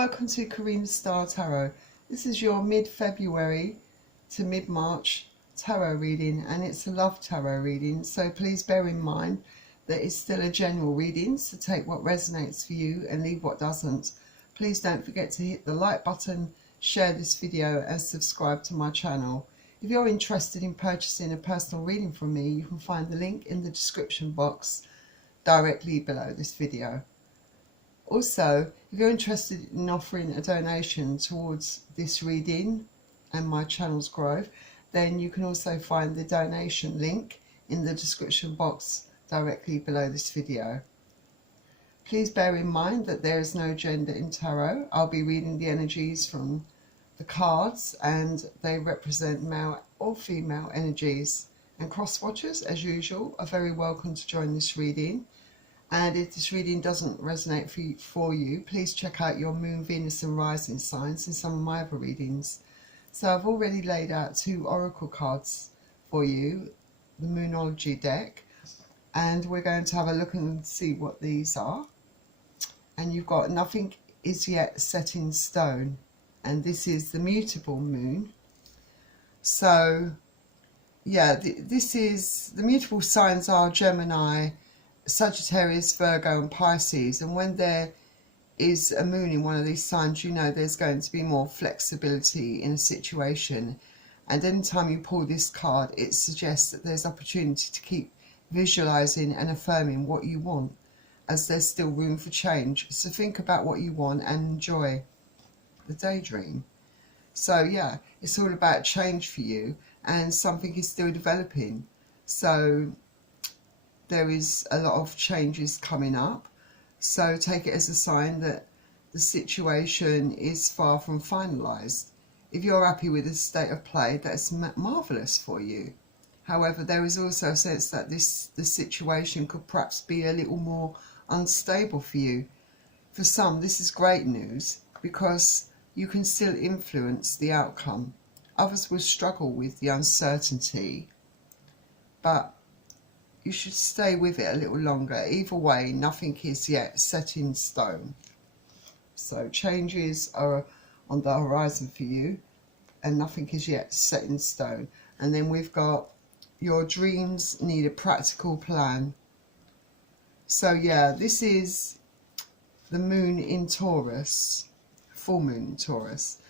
welcome to Karina Tarot. This is your mid-February to mid-March tarot reading, and it's a love tarot reading, so please bear in mind that it's still a general reading, so take what resonates for you and leave what doesn't. Please don't forget to hit the like button, share this video and subscribe to my channel. If you're interested in purchasing a personal reading from me, you can find the link in the description box directly below this video. Also, if you're interested in offering a donation towards this reading and my channel's growth, then you can also find the donation link in the description box directly below this video. Please bear in mind that there is no gender in tarot. I'll be reading the energies from the cards, and they represent male or female energies. And cross-watchers, as usual, are very welcome to join this reading. And if this reading doesn't resonate for you, please check out your Moon, Venus and Rising signs in some of my other readings. So I've already laid out 2 oracle cards for you, the Moonology deck, and we're going to have a look and see what these are. And you've got nothing is yet set in stone, and this is the mutable moon. So yeah, this is the mutable signs are Gemini, Sagittarius, Virgo and Pisces, and when there is a moon in one of these signs, you know there's going to be more flexibility in a situation. And anytime you pull this card, it suggests that there's opportunity to keep visualizing and affirming what you want, as there's still room for change. So think about what you want and enjoy the daydream. So yeah, it's all about change for you, and something is still developing. So there is a lot of changes coming up, so take it as a sign that the situation is far from finalised. If you're happy with the state of play, that's marvellous for you. However, there is also a sense that the situation could perhaps be a little more unstable for you. For some, this is great news because you can still influence the outcome. Others will struggle with the uncertainty, but you should stay with it a little longer. Either way, nothing is yet set in stone. So changes are on the horizon for you, and nothing is yet set in stone. And then we've got your dreams need a practical plan. So yeah, this is the moon in Taurus, full moon in Taurus,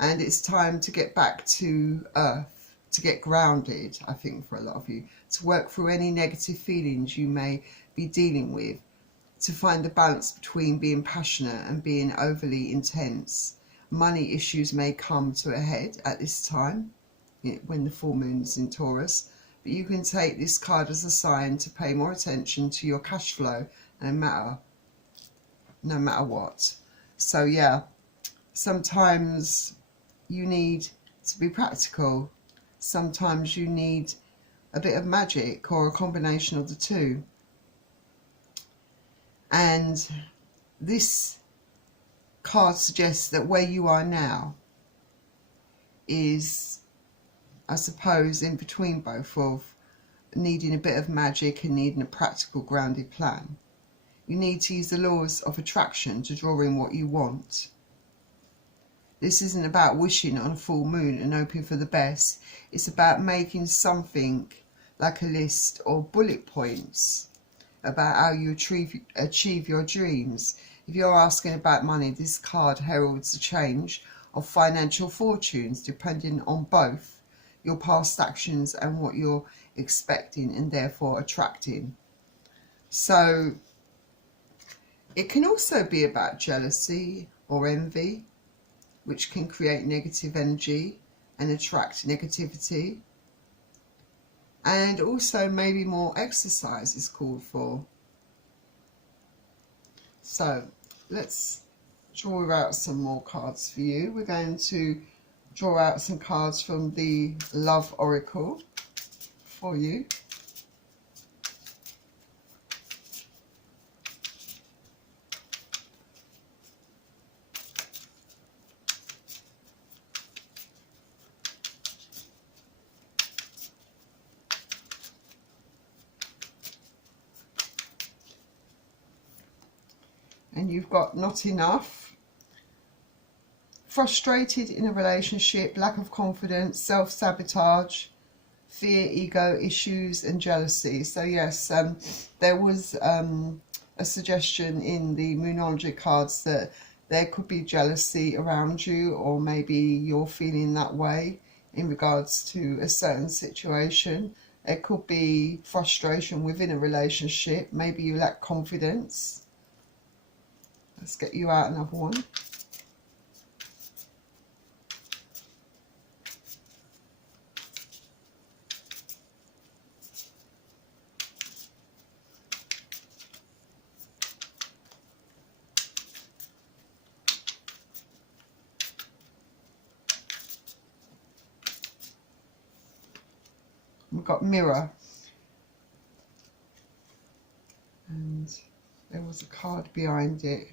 and it's time to get back to earth, to get grounded, I think, for a lot of you, to work through any negative feelings you may be dealing with, to find the balance between being passionate and being overly intense. Money issues may come to a head at this time, when the full moon is in Taurus, but you can take this card as a sign to pay more attention to your cash flow no matter what. So yeah, sometimes you need to be practical. Sometimes you need a bit of magic, or a combination of the two. And this card suggests that where you are now is, I suppose, in between both of needing a bit of magic and needing a practical, grounded plan. You need to use the laws of attraction to draw in what you want. This isn't about wishing on a full moon and hoping for the best. It's about making something like a list or bullet points about how you achieve your dreams. If you're asking about money, this card heralds a change of financial fortunes depending on both your past actions and what you're expecting and therefore attracting. So it can also be about jealousy or envy, which can create negative energy and attract negativity. And also maybe more exercise is called for. So let's draw out some more cards for you. We're going to draw out some cards from the Love Oracle for you. And you've got not enough, frustrated in a relationship, lack of confidence, self-sabotage, fear, ego issues and jealousy. So yes, there was a suggestion in the Moonology cards that there could be jealousy around you, or maybe you're feeling that way in regards to a certain situation. There could be frustration within a relationship. Maybe you lack confidence. Let's get you out another one. We've got mirror, and there was a card behind it.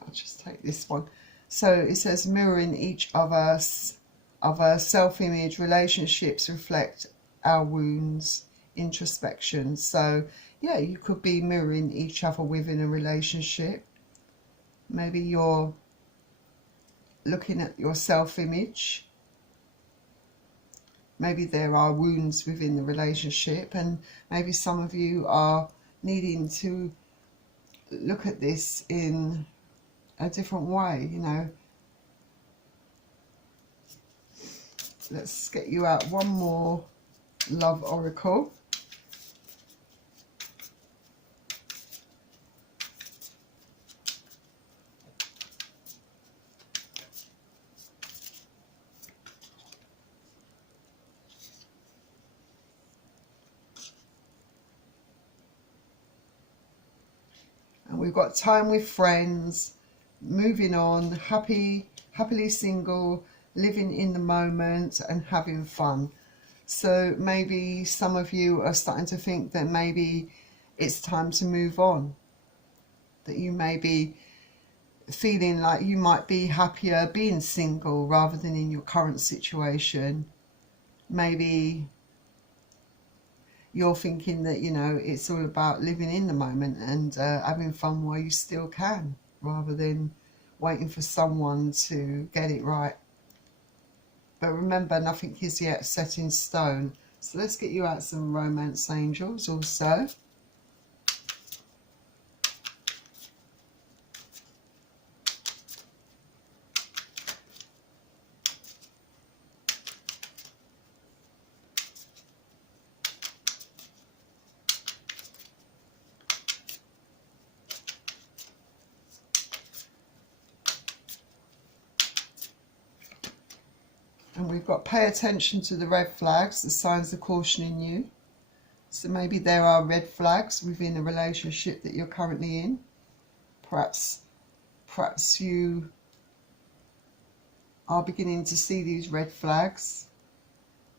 I'll just take this one. So it says mirroring each other's self-image, relationships reflect our wounds, introspection. So yeah, you could be mirroring each other within a relationship. Maybe you're looking at your self-image. Maybe there are wounds within the relationship, and maybe some of you are needing to look at this in a different way, you know. Let's get you out one more love oracle. And we've got time with friends, moving on, happily single, living in the moment and having fun. So maybe some of you are starting to think that maybe it's time to move on, that you may be feeling like you might be happier being single rather than in your current situation. Maybe you're thinking that, you know, it's all about living in the moment and having fun while you still can, rather than waiting for someone to get it right. But remember, nothing is yet set in stone. So let's get you out some romance angels also. And we've got pay attention to the red flags, the signs of cautioning you. So maybe there are red flags within a relationship that you're currently in. Perhaps you are beginning to see these red flags.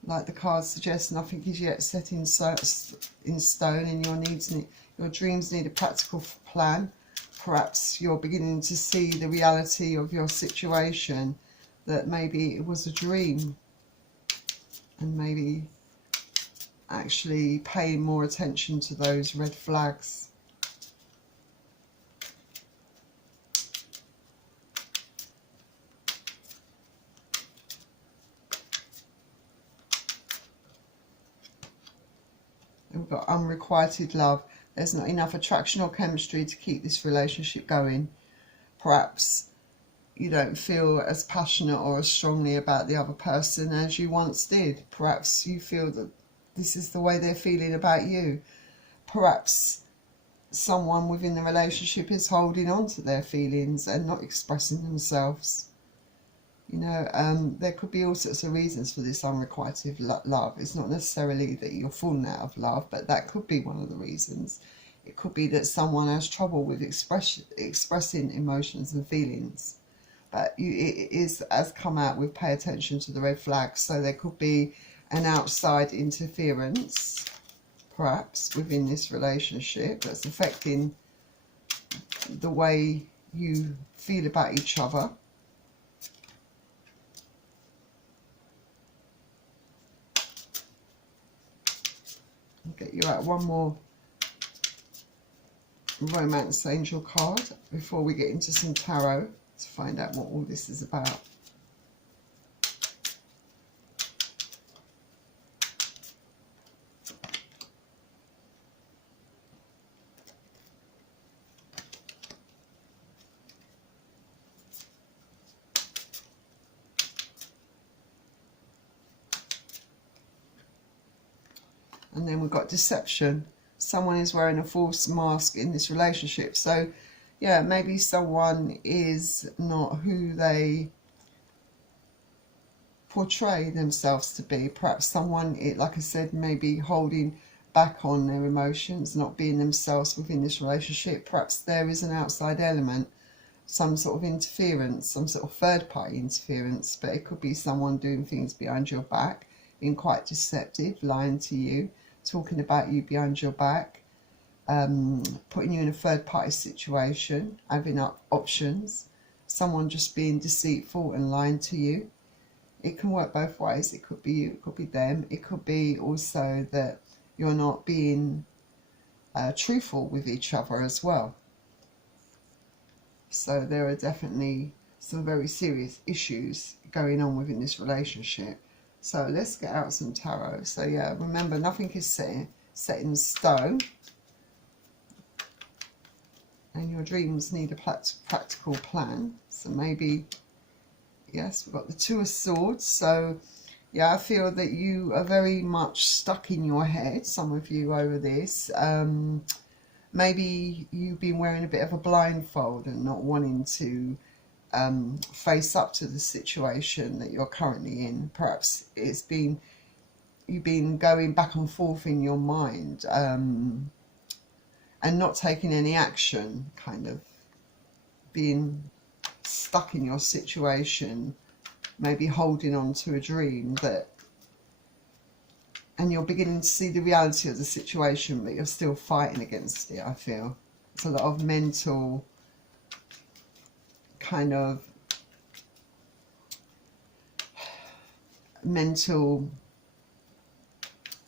Like the cards suggest, nothing is yet set in stone, and your dreams need a practical plan. Perhaps you're beginning to see the reality of your situation, that maybe it was a dream, and maybe actually paying more attention to those red flags. And we've got unrequited love. There's not enough attraction or chemistry to keep this relationship going. Perhaps you don't feel as passionate or as strongly about the other person as you once did. Perhaps you feel that this is the way they're feeling about you. Perhaps someone within the relationship is holding on to their feelings and not expressing themselves. You know, there could be all sorts of reasons for this unrequited love. It's not necessarily that you're falling out of love, but that could be one of the reasons. It could be that someone has trouble with expressing emotions and feelings. But it has come out with pay attention to the red flags. So there could be an outside interference, perhaps, within this relationship that's affecting the way you feel about each other. I'll get you out one more romance angel card before we get into some tarot. to find out what all this is about. And then we've got deception. Someone is wearing a false mask in this relationship. So, yeah, maybe someone is not who they portray themselves to be. Perhaps someone, like I said, maybe holding back on their emotions, not being themselves within this relationship. Perhaps there is an outside element, some sort of interference, some sort of third-party interference. But it could be someone doing things behind your back, being quite deceptive, lying to you, talking about you behind your back, putting you in a third-party situation, having up options, someone just being deceitful and lying to you. It can work both ways. It could be you, it could be them. It could be also that you're not being truthful with each other as well. So there are definitely some very serious issues going on within this relationship. So let's get out some tarot. So yeah, remember, nothing is set in stone. And your dreams need a practical plan. So maybe, yes, we've got the Two of Swords. So yeah, I feel that you are very much stuck in your head, some of you, over this. Maybe you've been wearing a bit of a blindfold and not wanting to face up to the situation that you're currently in. Perhaps it's been, you've been going back and forth in your mind and not taking any action, kind of being stuck in your situation, maybe holding on to a dream that, and you're beginning to see the reality of the situation, but you're still fighting against it. I feel it's a lot of mental kind of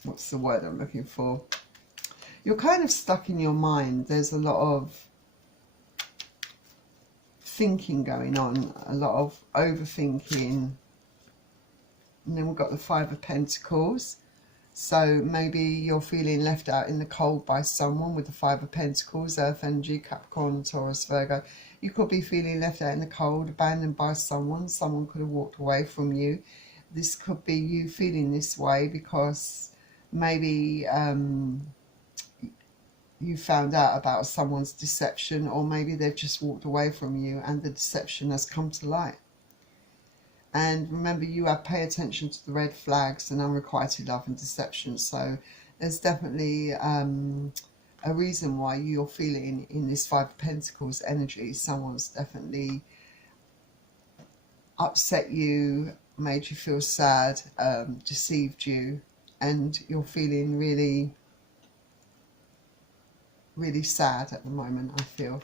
what's the word I'm looking for? You're kind of stuck in your mind. There's a lot of thinking going on, a lot of overthinking. And then we've got the Five of Pentacles. So maybe you're feeling left out in the cold by someone with the Five of Pentacles, Earth energy, Capricorn, Taurus, Virgo. You could be feeling left out in the cold, abandoned by someone. Someone could have walked away from you. This could be you feeling this way because maybe you found out about someone's deception, or maybe they've just walked away from you and the deception has come to light. And remember, you have pay attention to the red flags and unrequited love and deception. So there's definitely a reason why you're feeling in this Five of Pentacles energy. Someone's definitely upset you, made you feel sad, deceived you, and you're feeling really, really sad at the moment, I feel.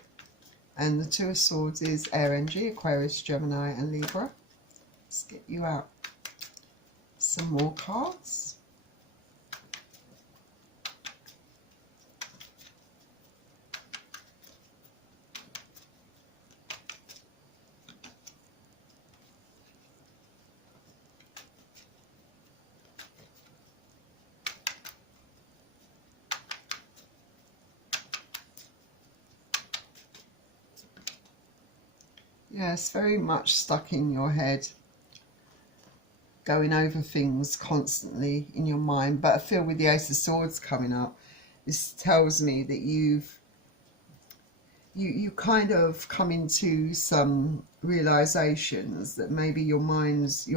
And the Two of Swords is air energy, Aquarius, Gemini and Libra. Let's get you out some more cards. Yes, very much stuck in your head, going over things constantly in your mind. But I feel with the Ace of Swords coming up, this tells me that you kind of come into some realizations that maybe your mind's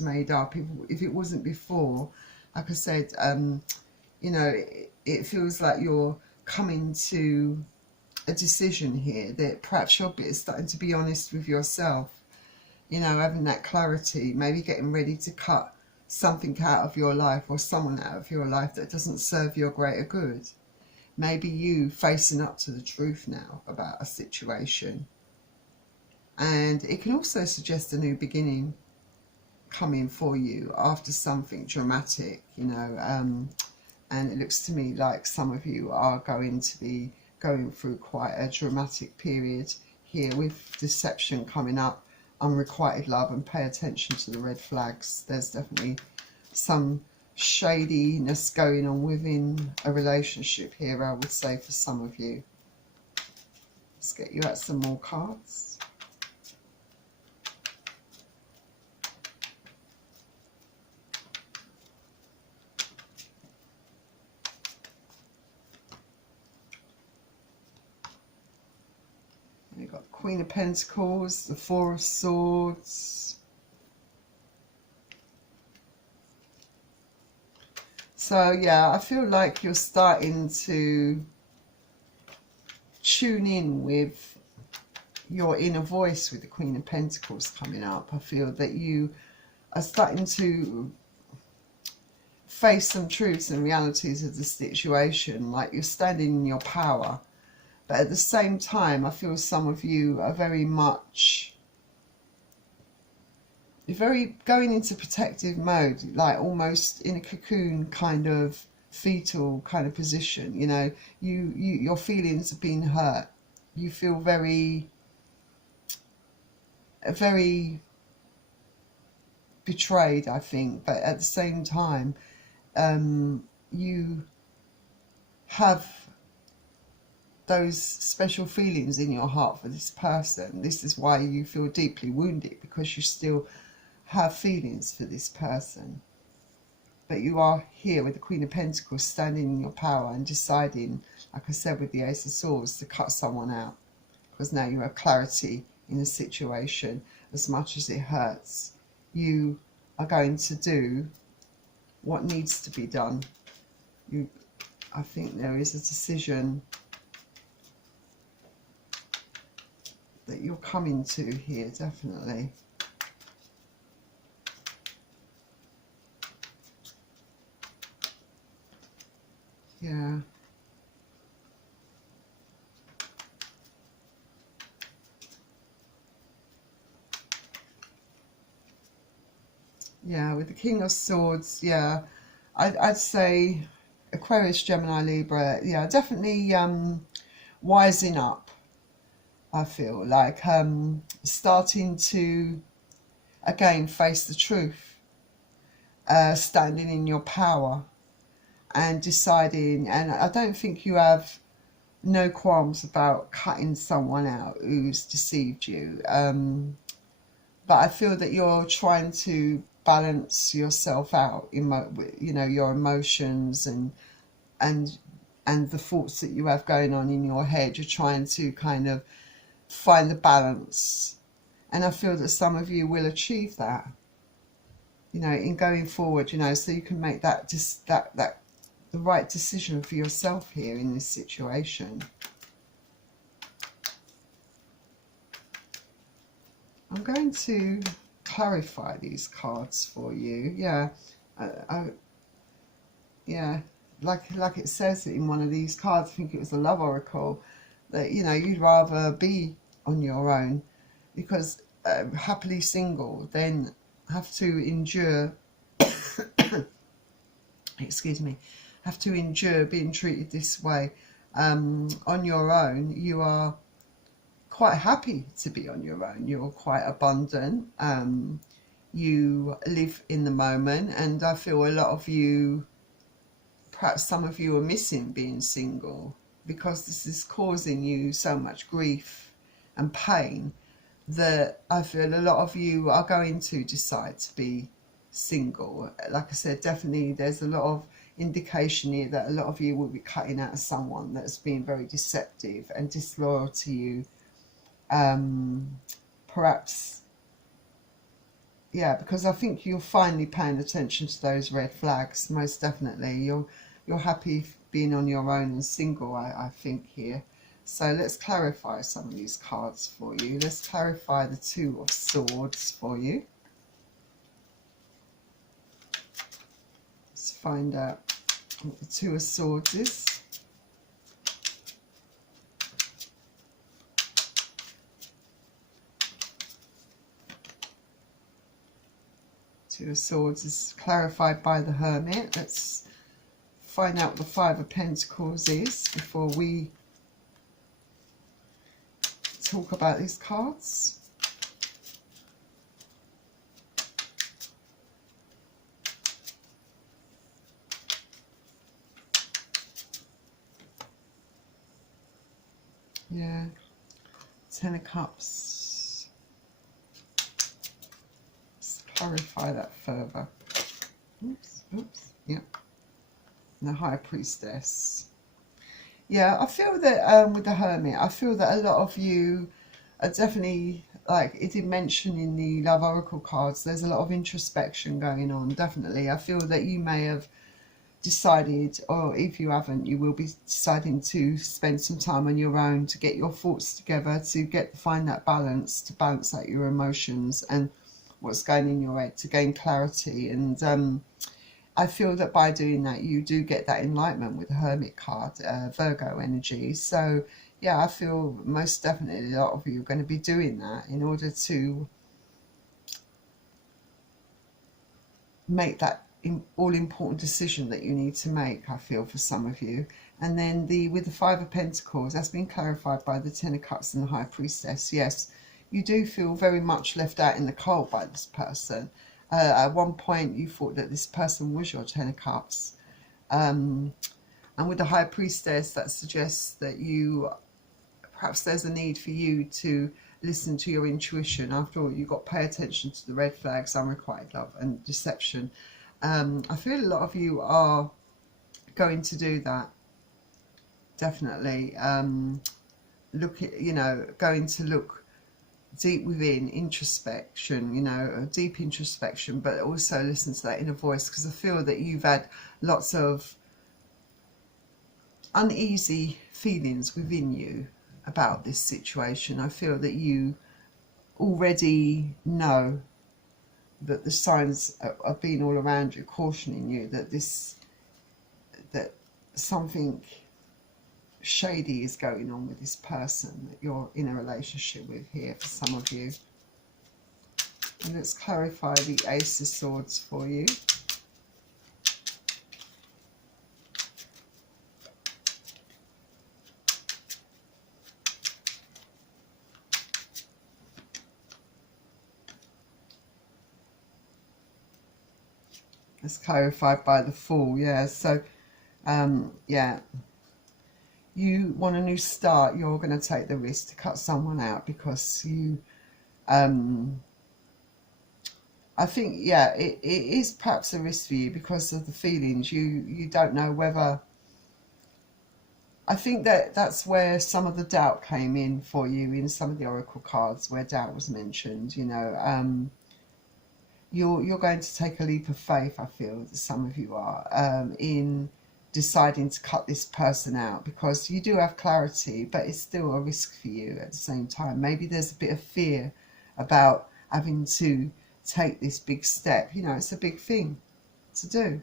made up. If it wasn't before, like I said, you know, it feels like you're coming to a decision here that perhaps you're starting to be honest with yourself. You know, having that clarity, maybe getting ready to cut something out of your life or someone out of your life that doesn't serve your greater good. Maybe you facing up to the truth now about a situation. And it can also suggest a new beginning coming for you after something dramatic, you know. And it looks to me like some of you are going to be going through quite a dramatic period here with deception coming up, unrequited love, and pay attention to the red flags. There's definitely some shadiness going on within a relationship here, I would say, for some of you. Let's get you out some more cards. You've got Queen of Pentacles, the Four of Swords. So yeah, I feel like you're starting to tune in with your inner voice with the Queen of Pentacles coming up. I feel that you are starting to face some truths and realities of the situation, like you're standing in your power. But at the same time, I feel some of you are very going into protective mode, like almost in a cocoon kind of fetal kind of position. You know, your feelings have been hurt. You feel very betrayed, I think. But at the same time, you have those special feelings in your heart for this person. This is why you feel deeply wounded, because you still have feelings for this person. But you are here with the Queen of Pentacles, standing in your power and deciding, like I said with the Ace of Swords, to cut someone out, because now you have clarity in the situation. As much as it hurts, you are going to do what needs to be done. I think there is a decision that you're coming to here, definitely. Yeah. Yeah, with the King of Swords, yeah, I'd say Aquarius, Gemini, Libra, yeah, definitely wising up. I feel like starting to, again, face the truth, standing in your power and deciding, and I don't think you have no qualms about cutting someone out who's deceived you. But I feel that you're trying to balance yourself out, you know, your emotions and the thoughts that you have going on in your head. You're trying to kind of find the balance, and I feel that some of you will achieve that, you know, in going forward, you know, so you can make that the right decision for yourself here in this situation. I'm going to clarify these cards for you. Yeah, yeah, like it says in one of these cards, I think it was the Love Oracle, that, you know, you'd rather be on your own, because happily single than have to endure excuse me, have to endure being treated this way. On your own, you are quite happy to be on your own. You're quite abundant. You live in the moment, and I feel a lot of you, perhaps some of you, are missing being single, because this is causing you so much grief and pain that I feel a lot of you are going to decide to be single. Like I said, definitely there's a lot of indication here that a lot of you will be cutting out of someone that's been very deceptive and disloyal to you. Perhaps, yeah, because I think you're finally paying attention to those red flags. Most definitely, you're happy being on your own and single, I think here. So let's clarify some of these cards for you. Let's clarify the Two of Swords for you. Let's find out what the Two of Swords is. Two of Swords is clarified by the Hermit. Let's find out what the Five of Pentacles is before we talk about these cards. Yeah, Ten of Cups. Let's clarify that further. Oops, oops, yep. And the High Priestess. Yeah, I feel that with the Hermit, I feel that a lot of you are definitely, like it did mention in the Love Oracle cards, there's a lot of introspection going on, definitely. I feel that you may have decided, or if you haven't, you will be deciding to spend some time on your own to get your thoughts together, to find that balance, to balance out your emotions and what's going in your head, to gain clarity. And I feel that by doing that, you do get that enlightenment with the Hermit card, Virgo energy. So yeah, I feel most definitely a lot of you are going to be doing that in order to make that all-important decision that you need to make, I feel, for some of you. And then with the Five of Pentacles, that's been clarified by the Ten of Cups and the High Priestess. Yes, you do feel very much left out in the cold by this person. At one point, you thought that this person was your Ten of Cups. And with the High Priestess, that suggests that perhaps there's a need for you to listen to your intuition. After all, you've got to pay attention to the red flags, unrequited love and deception. I feel a lot of you are going to do that, definitely. Going to look deep within, introspection, deep introspection, but also listen to that inner voice, because I feel that you've had lots of uneasy feelings within you about this situation. I feel that you already know that the signs have been all around you, cautioning you that something shady is going on with this person that you're in a relationship with here, for some of you. And let's clarify the Ace of Swords for you. It's clarified by the Fool. Yeah, so yeah, you want a new start. You're going to take the risk to cut someone out because you I think, yeah, it is perhaps a risk for you because of the feelings. You don't know whether, I think that's where some of the doubt came in for you in some of the oracle cards, where doubt was mentioned. You're going to take a leap of faith, I feel that some of you are, in deciding to cut this person out, because you do have clarity, but it's still a risk for you at the same time. Maybe there's a bit of fear about having to take this big step. It's a big thing to do.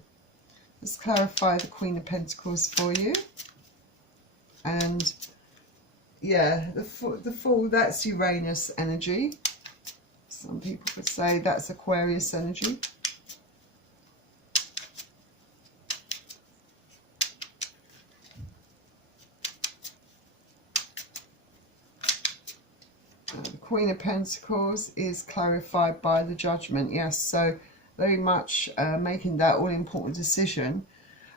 Let's clarify the Queen of Pentacles for you. And yeah, the Fool, that's Uranus energy. Some people could say that's Aquarius energy. The Queen of Pentacles is clarified by the Judgment. Yes, so very much making that all-important decision.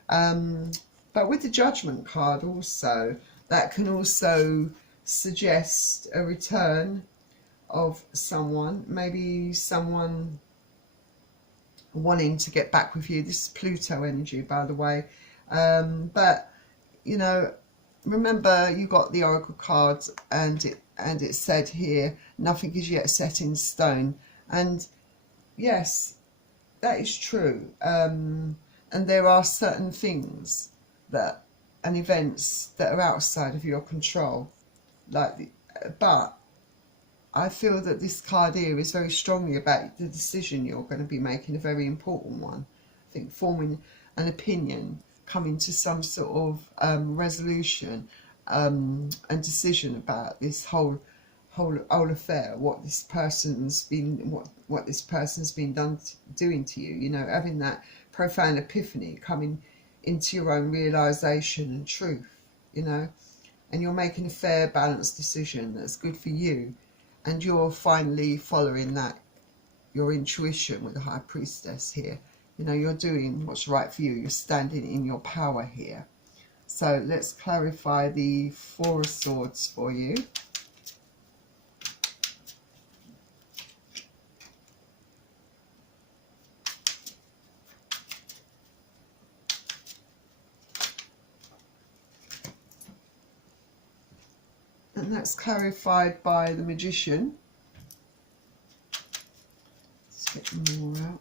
But with the Judgment card also, that can also suggest a return of someone, maybe someone wanting to get back with you. This is Pluto energy, by the way. But remember, you got the oracle cards, and it said here, nothing is yet set in stone. And yes, that is true. And there are certain things and events that are outside of your control, but I feel that this card here is very strongly about the decision you're going to be making, a very important one. I think forming an opinion, coming to some sort of resolution and decision about this whole affair, what this person's been doing to you. Having that profound epiphany, coming into your own realization and truth. and you're making a fair, balanced decision that's good for you, and you're finally following that, your intuition with the High Priestess here. You know, you're doing what's right for you. You're standing in your power here. So let's clarify the Four of Swords for you. And that's clarified by the Magician. Let's get more out.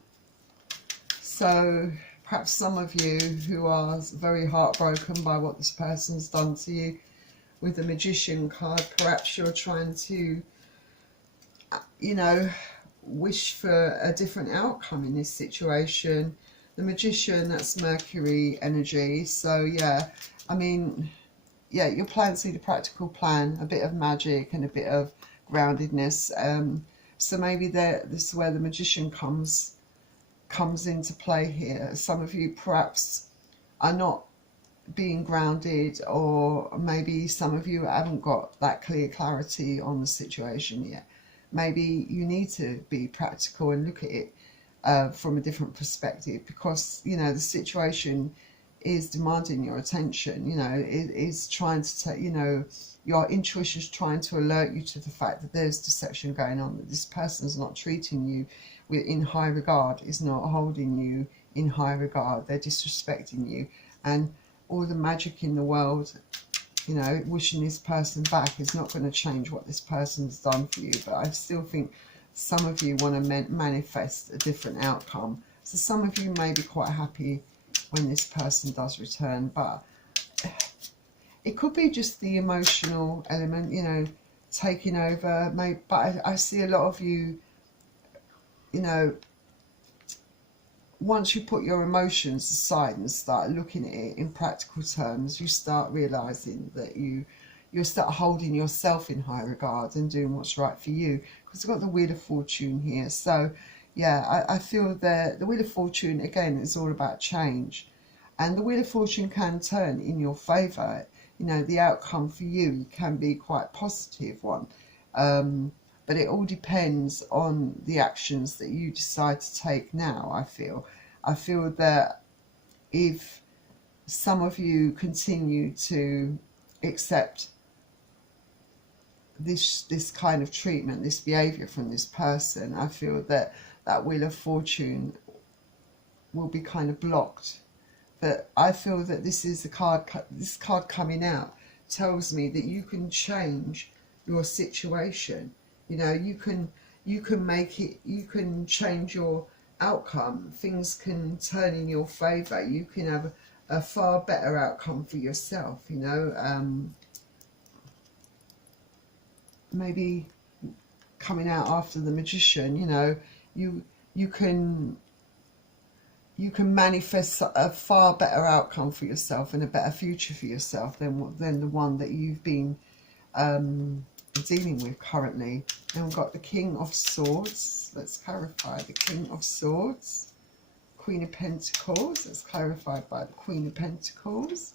So perhaps some of you who are very heartbroken by what this person's done to you, with the Magician card, perhaps you're trying to, you know, wish for a different outcome in this situation. The Magician, that's Mercury energy. So yeah, I mean, yeah, you're planning to see the practical plan, a bit of magic and a bit of groundedness. So maybe this is where the Magician comes into play here. Some of you perhaps are not being grounded, or maybe some of you haven't got that clear clarity on the situation yet. Maybe you need to be practical and look at it from a different perspective, because, you know, the situation is demanding your attention. You know, it is trying to take, you know, your intuition is trying to alert you to the fact that there's deception going on, that this person's not treating you in high regard, is not holding you in high regard, they're disrespecting you. And all the magic in the world, you know, wishing this person back is not going to change what this person's done for you. But I still think some of you want to manifest a different outcome. So some of you may be quite happy when this person does return, but it could be just the emotional element, you know, taking over. But I see a lot of you, you know, once you put your emotions aside and start looking at it in practical terms, you start realizing that you'll start holding yourself in high regard and doing what's right for you, because we've got the Wheel of Fortune here. So yeah, I feel that the Wheel of Fortune, again, is all about change, and the Wheel of Fortune can turn in your favor. You know, the outcome for you can be quite a positive one, but it all depends on the actions that you decide to take now. I feel that if some of you continue to accept this kind of treatment, this behavior from this person, I feel that that Wheel of Fortune will be kind of blocked. But I feel that this is the card, this card coming out tells me that you can change your situation. You know, you can make it, you can change your outcome. Things can turn in your favor. You can have a far better outcome for yourself, you know. Maybe coming out after the Magician, you know, you can manifest a far better outcome for yourself and a better future for yourself than the one that you've been dealing with currently. And we've got the King of Swords. Let's clarify the King of Swords. Queen of Pentacles. That's clarified by the Queen of Pentacles.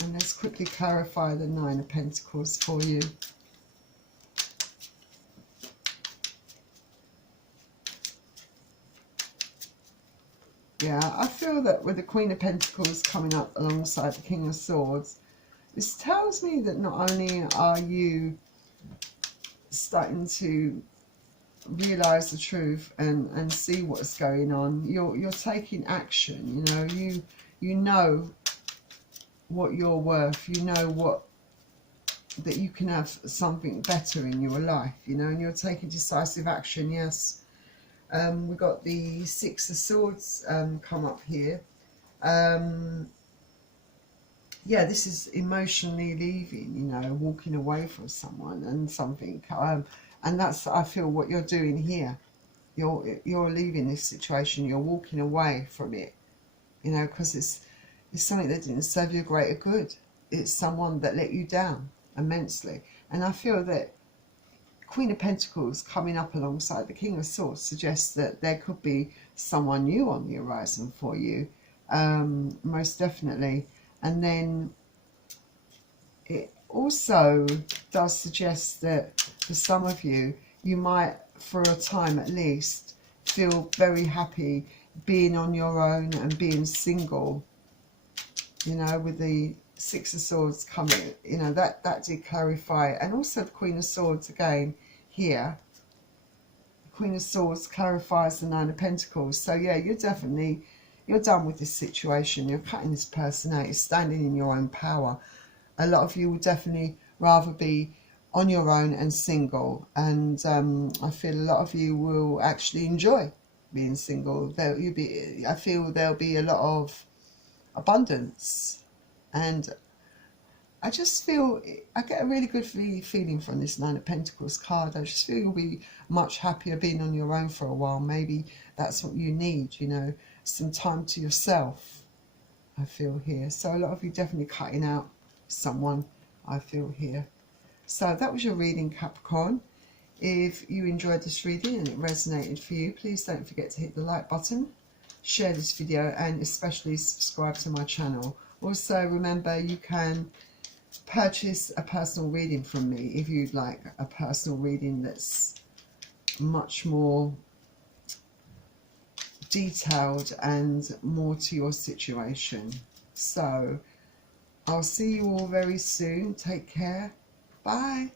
And let's quickly clarify the Nine of Pentacles for you. Yeah, I feel that with the Queen of Pentacles coming up alongside the King of Swords, this tells me that not only are you starting to realize the truth and see what's going on, you're taking action. You know, you know what you're worth. You know that you can have something better in your life. You know, and you're taking decisive action. Yes. We've got the Six of Swords come up here. Yeah, this is emotionally leaving, you know, walking away from someone and something. And that's, I feel, what you're doing here. You're leaving this situation. You're walking away from it, you know, because it's something that didn't serve you a greater good. It's someone that let you down immensely. And I feel that Queen of Pentacles coming up alongside the King of Swords suggests that there could be someone new on the horizon for you, most definitely. And then it also does suggest that for some of you, you might, for a time at least, feel very happy being on your own and being single. You know, with the Six of Swords coming, you know, that did clarify. And also the Queen of Swords again here. The Queen of Swords clarifies the Nine of Pentacles. So yeah, you're done with this situation. You're cutting this person out. You're standing in your own power. A lot of you will definitely rather be on your own and single. And I feel a lot of you will actually enjoy being single. I feel there'll be a lot of abundance. And I just feel, I get a really good feeling from this Nine of Pentacles card. I just feel you'll be much happier being on your own for a while. Maybe that's what you need, you know, some time to yourself, I feel here. So a lot of you definitely cutting out someone, I feel here. So that was your reading, Capricorn. If you enjoyed this reading and it resonated for you, please don't forget to hit the like button, share this video, and especially subscribe to my channel. Also, remember, you can purchase a personal reading from me if you'd like a personal reading that's much more detailed and more to your situation. So I'll see you all very soon. Take care. Bye.